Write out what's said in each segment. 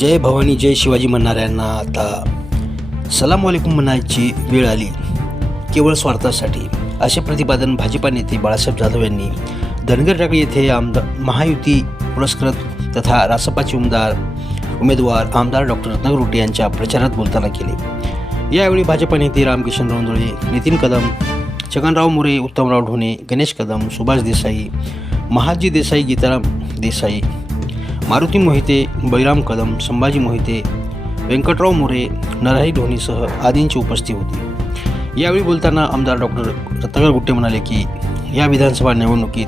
जय भवानी जय शिवाजी म्हणणाऱ्यांना आता सलाम वालेकुम म्हणायची वेळ आली. केवळ स्वार्थासाठी. असे प्रतिपादन भाजपा नेते बाळासाहेब जाधव यांनी धनगर टाकळी येथे आमदार महायुती पुरस्कृत तथा रासपाचे उमदार उमेदवार आमदार डॉक्टर रत्नागिरी यांच्या प्रचारात बोलताना केले. यावेळी भाजपा नेते रामकिशन रोंदळे नितीन कदम छगनराव मोरे उत्तमराव ढोणे गणेश कदम सुभाष देसाई महाजी देसाई गीताराम देसाई मारुती मोहिते बैराम कदम संभाजी मोहिते व्यंकटराव मोरे नरहरी ढोणीसह आदींची उपस्थिती होती. यावेळी बोलताना आमदार डॉक्टर रत्नाकर गुट्टे म्हणाले की या विधानसभा निवडणुकीत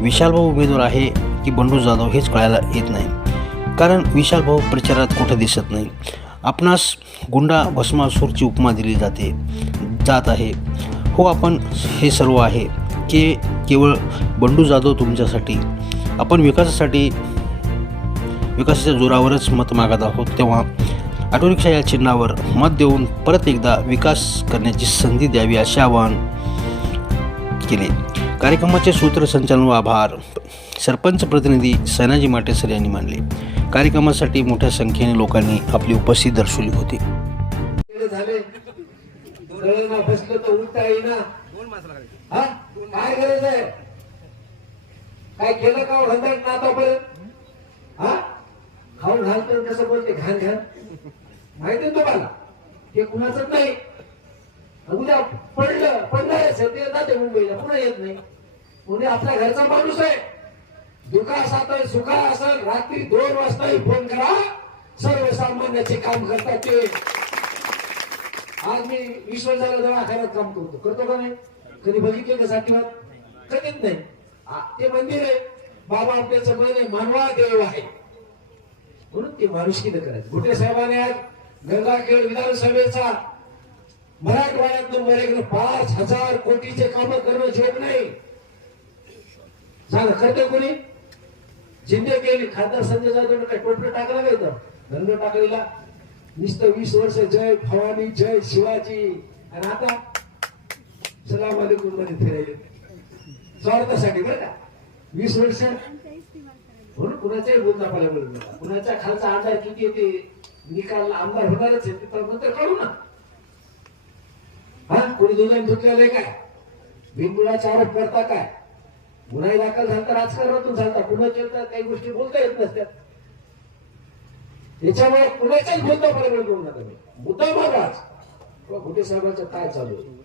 विशालभाऊ उमेदवार आहे की बंडू जाधव हेच कळायला येत नाही. कारण विशालभाऊ प्रचारात कुठं दिसत नाही. आपणास गुंडा भस्मासूरची उपमा दिली जाते जात आहे. हो आपण हे सर्व आहे. की केवळ बंडू जाधव तुमच्यासाठी आपण विकासासाठी विकासाच्या जोरावरच मत मागत आहोत. तेव्हा ऑटोरिक्षा या चिन्हावर मत देऊन परत एकदा विकास करण्याची संधी द्यावी असे आवाहन केले. कार्यक्रमाचे सूत्रसंचालन व आभार सरपंच प्रतिनिधी सैनाजी माटेसर यांनी मानले. कार्यक्रमासाठी मोठ्या संख्येने लोकांनी आपली उपस्थिती दर्शवली होती. काय काय केलं का हो? हंदाट घाल तर खाऊन घालतो कसं बोलते? घाल घाल. माहिती तुम्हाला? हे कुणाचं नाही. उद्या पडलं पडलं आहे. ते जाते मुंबईला. पुन्हा येत नाही. पुणे आपल्या घरचा माणूस आहे. दुखा असाल सुखा असाल रात्री दोन वाजताही फोन करा. सर्वसामान्याचे काम करतात ते. आज मी वीस वर्षाला दवाखान्यात काम करतो. करतो का नाही? कधी बघितले का साठीवाद कधीच नाही. ते मंदिर आहे. बाबा आपल्याचं मन आहे मानवा देव आहे. म्हणून ते माणुसकीनं करायचं. गुटे साहेबांनी आज गंगाखेड विधानसभेचा मराठवाड्यातून नंबर पाच हजार कोटीचे काम करणं झेप नाही. झालं करते कोणी? जिंदे केली. खासदार संजय जाधव काय टोटलं टाकलं का इथं धंदो टाकलेला. नुसतं वीस वर्ष जय भवानी जय शिवाजी. आणि आता सलाम वालेकुममध्ये फिरायले. स्वार्थासाठी बरं का? वीस वर्ष म्हणून कुणाच्याही बोलता पाहिजे बोलू नका. कुणाच्या खालचा आमदार किती येते निकाल आमदार होणारच आहे तिथपर्यंत नंतर कळू ना. हा कोणी दोघांनी धुतलेलं काय? बिनबुडाचा आरोप करता काय? गुन्हा दाखल झाला राजकारणातून झाला पुन्हा केलं काही गोष्टी बोलता येत नसत्यात याच्यामुळे कुणाच्याही बोलता बरोबर करू नका मी मुद्दा महाराज किंवा घुटे साहेबांचं काय चालू आहे?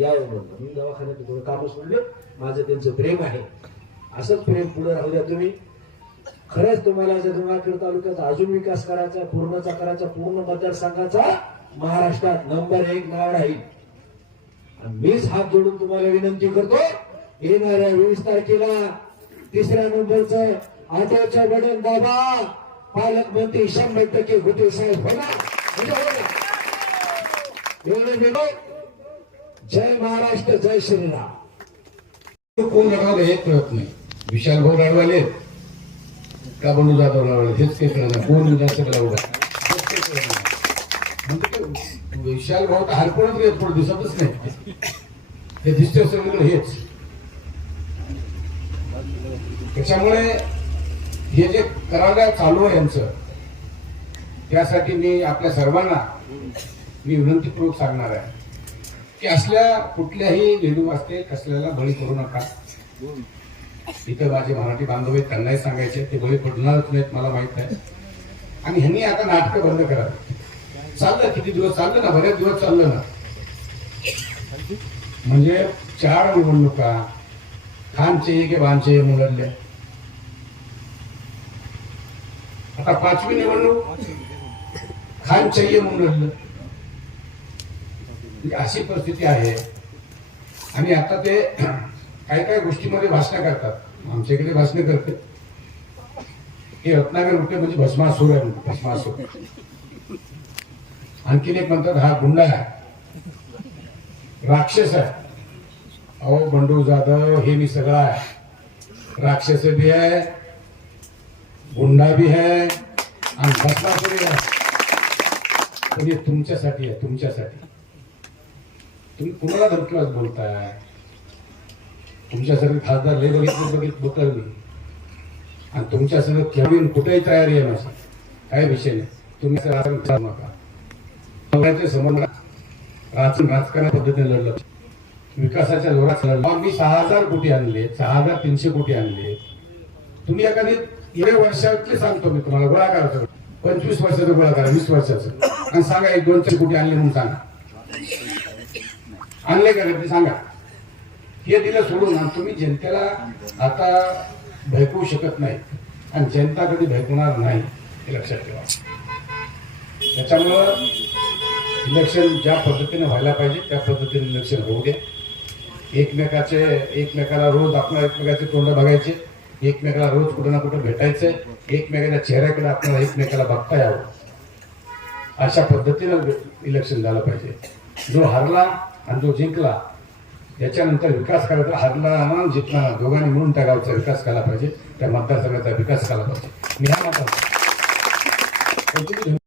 या म्हणतो मी दवाखान्यात थोडं काम म्हणले माझं त्यांचं प्रेम आहे. असंच प्रेम पुढे राहू द्या तुम्ही. खरंच तुम्हाला जर गंगाखेड तालुक्याचा अजून विकास करायचा पूर्णचा करायचा पूर्ण मतदारसंघाचा महाराष्ट्रात नंबर एक नाव राहील मीच हात जोडून तुम्हाला विनंती करतो येणाऱ्या वीस तारखेला तिसऱ्या नंबरचं ऑटोच्या बटन दाबा पालकमंत्री शंभर टक्के होते साहेब होणार म्हणजे हो जय महाराष्ट्र जय श्रीराम. कोण लढवायला एक कळत नाही. विशाल भाऊ लढवाले का बंडू जाधव हेच काही कळणार कोण विधानसभेला उभा विशाल भाऊ तर हरपणच येत पण दिसतच नाही. हे दिसते सगळीकडे हेच. त्याच्यामुळे हे जे करायला चालू आहे यांचं त्यासाठी मी आपल्या सर्वांना मी विनंतीपूर्वक सांगणार आहे की असल्या कुठल्याही वेडू वाजते कसल्याला बळी करू नका. इथं माझे मराठी बांधव आहेत त्यांनाही सांगायचे ते बळी पडणारच नाहीत मला माहीत आहे. आणि ह्यांनी आता नाटकं बंद करा चाललं किती दिवस चाललं ना बरेच दिवस चाललं ना. म्हणजे चार निवडणुका खानचे के बांचे मुलडले आता पाचवी निवडणूक खानचे मुलडलं अशी परिस्थिती आहे. आणि आता ते काही काही गोष्टीमध्ये भाषणं करतात. आमच्या इकडे भाषणं करते. हे रत्नागर रुपये म्हणजे भस्मासूर आहे म्हणजे भस्मासूर. आणखीन एक म्हणतात हा गुंडा आहे. राक्षस आहे. अहो बंडू जाधव हे मी सगळं आहे. राक्षस भी आहे गुंडा भी आहे आणि भस्मासुरी आहे. पण हे तुमच्यासाठी आहे तुमच्यासाठी. तुम्ही कुणाला धमकीवाज बोलताय? तुमच्यासारखे खासदार लय बघितलं बघित बघल मी आणि तुमच्यासंग खेळून कुठेही तयारी आहे माझी. काही विषय नाही. तुम्ही असं विचार नका नवऱ्याचे संबंध राजकारण राजकारण पद्धतीने लढलं विकासाच्या जोरात लढलं मग मी सहा हजार कोटी आणले सहा हजार तीनशे कोटी आणले. तुम्ही एखादी एवढ्या वर्षातले सांगतो मी तुम्हाला गोळा करायचं पंचवीस वर्षाचं गोळा करा वीस वर्षाचं. आणि सांगा एक दोन चार कोटी आणले म्हणून सांगा. आणले का नाही ते सांगा. हे दिलं सोडून तुम्ही जनतेला आता भयकवू शकत नाही आणि जनता कधी भयकवणार नाही हे लक्षात ठेवा. त्याच्यामुळं इलेक्शन ज्या पद्धतीने व्हायला पाहिजे त्या पद्धतीने इलेक्शन होऊ दे. एकमेकाचे एकमेकाला रोज आपण एकमेकाचे तोंड बघायचे एकमेकाला रोज कुठं ना कुठं भेटायचं एकमेकाच्या चेहऱ्याकडे आपल्याला एकमेकाला बघता यावं. अशा पद्धतीनं इलेक्शन झालं पाहिजे. जो हरला आणि जो जिंकला याच्यानंतर विकास करायचा हरला ना दोघांनी मिळून त्या गावचा विकास केला पाहिजे त्या मतदारसंघाचा विकास केला पाहिजे. मी हा मत